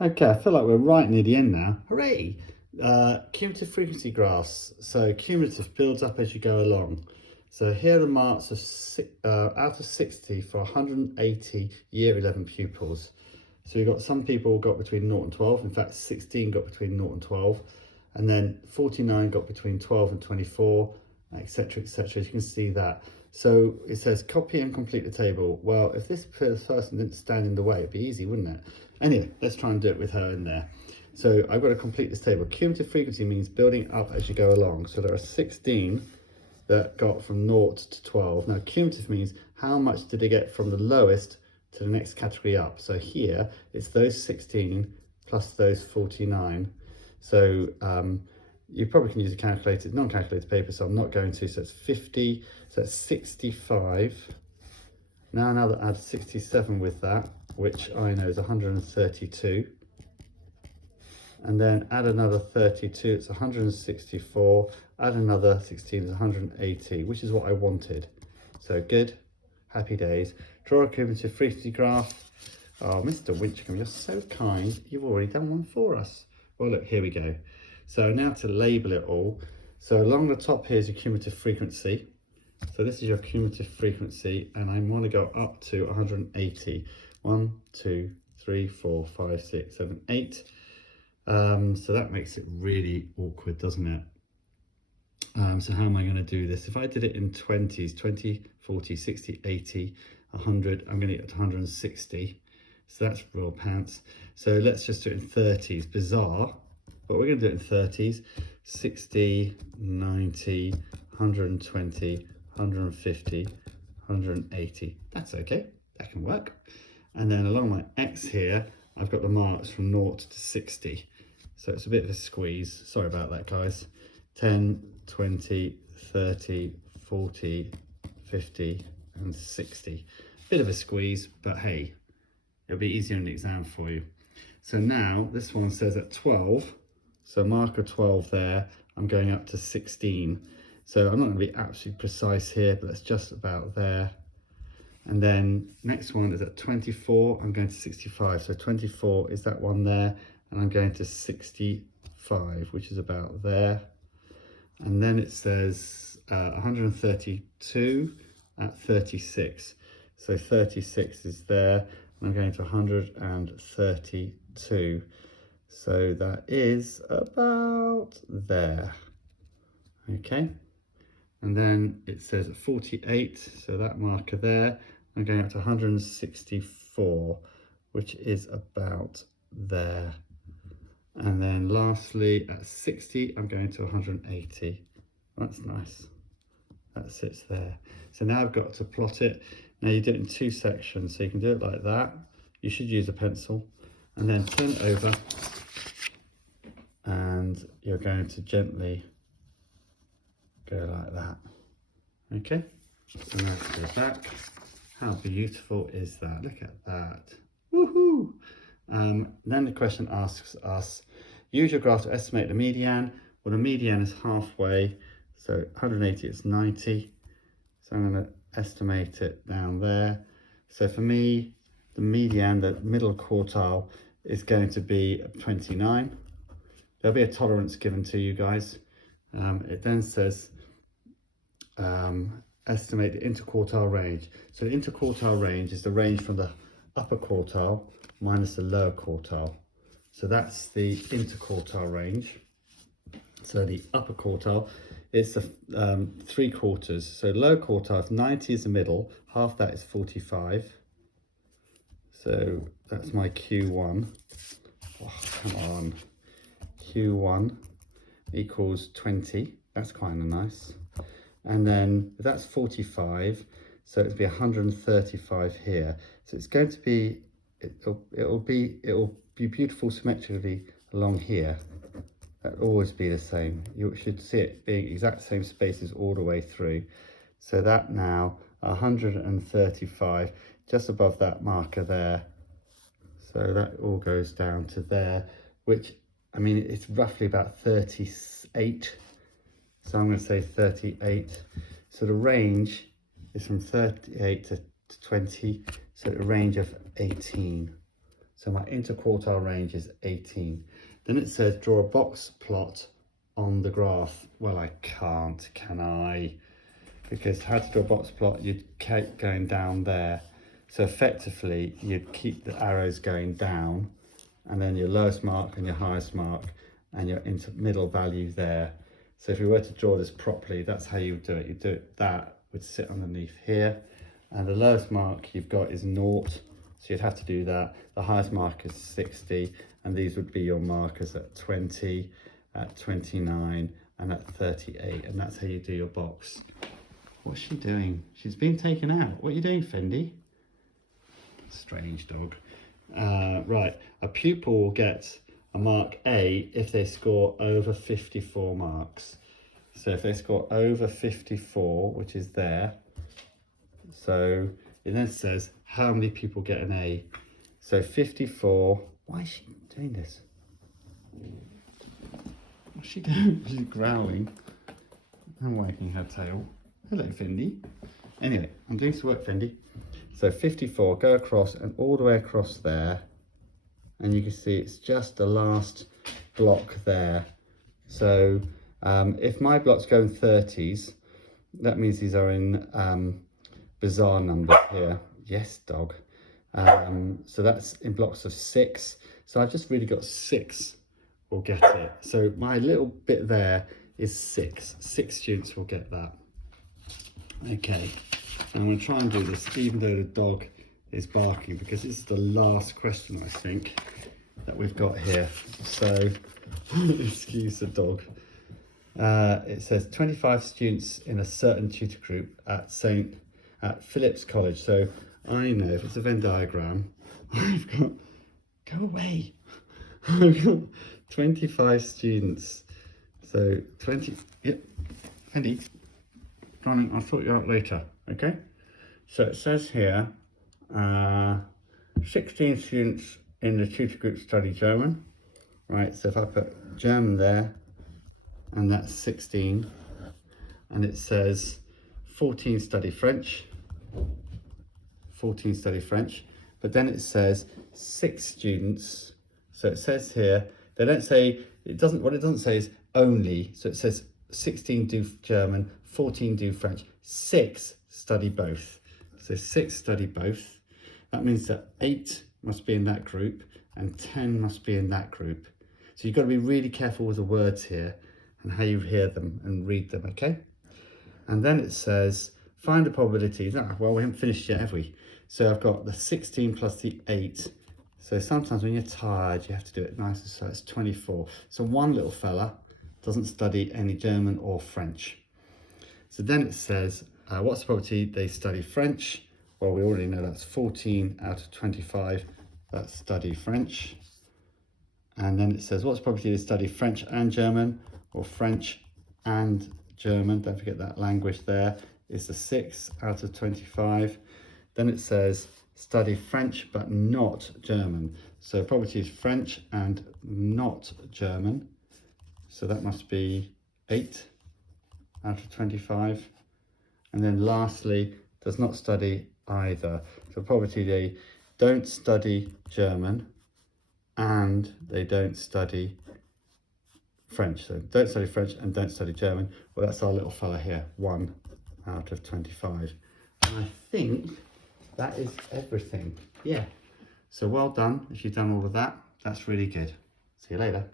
Okay, I feel like we're right near the end now. Hooray! Cumulative frequency graphs. So cumulative builds up as you go along. So here are the marks of out of 60 for 180 year 11 pupils. So we've got some people got between 0 and 12. In fact, 16 got between 0 and 12. And then 49 got between 12 and 24, etc., etc. As you can see that. So it says copy and complete the table. Well, if this person didn't stand in the way, it'd be easy, wouldn't it? Anyway, let's try and do it with her in there. So I've got to complete this table. Cumulative frequency means building up as you go along. So there are 16 that got from 0 to 12. Now cumulative means how much did they get from the lowest to the next category up. So here it's those 16 plus those 49. So you probably can use a calculator, non-calculator paper, so I'm not going to. So it's 50, so it's 65. Now another add 67 with that, which I know is 132. And then add another 32, it's 164. Add another 16 is 180, which is what I wanted. So good, happy days. Draw a cumulative frequency graph. Oh, Mr. Winchcombe, you're so kind. You've already done one for us. Well, look, here we go. So now to label it all. So along the top here is your cumulative frequency. So this is your cumulative frequency, and I want to go up to 180. 1, 2, 3, 4, 5, 6, 7, 8. So that makes it really awkward, doesn't it? So how am I going to do this? If I did it in 20s, 20, 40, 60, 80, 100, I'm going to get to 160. So that's real pants. So let's just do it in 30s. Bizarre, but we're going to do it in 30s. 60, 90, 120, 150, 180. That's okay. That can work. And then along my X here, I've got the marks from 0 to 60. So it's a bit of a squeeze. Sorry about that, guys. 10, 20, 30, 40, 50, and 60. Bit of a squeeze, but hey, it'll be easier in the exam for you. So now this one says at 12, so marker 12 there, I'm going up to 16. So I'm not going to be absolutely precise here, but that's just about there. And then next one is at 24, I'm going to 65. So 24 is that one there, and I'm going to 65, which is about there. And then it says 132 at 36. So 36 is there, and I'm going to 132. So that is about there. Okay. And then it says 48, so that marker there, I'm going up to 164, which is about there. And then lastly, at 60, I'm going to 180. That's nice. That sits there. So now I've got to plot it. Now you do it in 2 sections, so you can do it like that. You should use a pencil. And then turn it over, and you're going to gently go like that. Okay, so now to go back. How beautiful is that? Look at that. Woohoo! Then the question asks us, use your graph to estimate the median. Well, the median is halfway, so 180 is 90. So I'm going to estimate it down there. So for me, the median, the middle quartile, is going to be 29. There'll be a tolerance given to you guys. It then says estimate the interquartile range. So the interquartile range is the range from the upper quartile minus the lower quartile. So that's the interquartile range. So the upper quartile is the 3/4. So low quartile, if 90 is the middle, half that is 45. So that's my Q1. Oh, come on. Q1 equals 20. That's kind of nice. And then that's 45, so it'll be 135 here. So it's going to be, it'll be beautiful symmetrically along here. That'll always be the same. You should see it being exact same spaces all the way through. So that now 135, just above that marker there. So that all goes down to there, which, I mean, it's roughly about 38. So I'm going to say 38. So the range is from 38 to 20. So a range of 18. So my interquartile range is 18. Then it says draw a box plot on the graph. Well, I can't, can I? Because how to draw a box plot, you'd keep going down there. So effectively, you'd keep the arrows going down, and then your lowest mark and your highest mark, and your middle value there. So if we were to draw this properly, that's how you would do it. You do it, that would sit underneath here, and the lowest mark you've got is 0, so you'd have to do that. The highest mark is 60, and these would be your markers at 20, at 29, and at 38, and that's how you do your box. What's she doing? She's been taken out. What are you doing, Fendi? Strange dog. Right, a pupil will get a mark A if they score over 54 marks. So if they score over 54, which is there, so it then says how many people get an A. So 54, why is she doing this? What's she doing? She's growling and wagging her tail. Hello, Fendi. Anyway, I'm doing some work, Fendi. So 54, go across and all the way across there. And you can see it's just the last block there. So if my blocks go in 30s, that means these are in bizarre numbers here. Yes, dog. So that's in blocks of 6. So I've just really got 6 will get it. So my little bit there is 6. 6 students will get that. Okay, and I'm going to try and do this even though the dog is barking, because it's the last question, I think, that we've got here. So, excuse the dog. It says 25 students in a certain tutor group at Phillips College. So I know if it's a Venn diagram, I've got, go away. I've got 25 students. So 20, yep, Andy. Darling, I'll sort you out later, okay? So it says here, 16 students in the tutor group study German, right? So if I put German there, and that's 16, and it says 14 study French, 14 study French, but then it says 6 students. So it says here, they don't say, what it doesn't say is only, so it says 16 do German, 14 do French, 6 study both. So 6 study both. That means that 8 must be in that group and 10 must be in that group. So you've got to be really careful with the words here and how you hear them and read them, okay? And then it says, find the probabilities. Ah, well, we haven't finished yet, have we? So I've got the 16 plus the 8. So sometimes when you're tired, you have to do it nice, so it's 24. So one little fella doesn't study any German or French. So then it says, what's the probability they study French? Well, we already know that's 14 out of 25 that study French. And then it says, what's the probability they study French and German, or French and German? Don't forget that language there is the 6 out of 25. Then it says, study French but not German. So probability is French and not German. So that must be 8 out of 25. And then lastly, does not study either. So probability they don't study German and they don't study French. So don't study French and don't study German. Well, that's our little fella here, 1 out of 25. And I think that is everything. Yeah. So well done if you've done all of that. That's really good. See you later.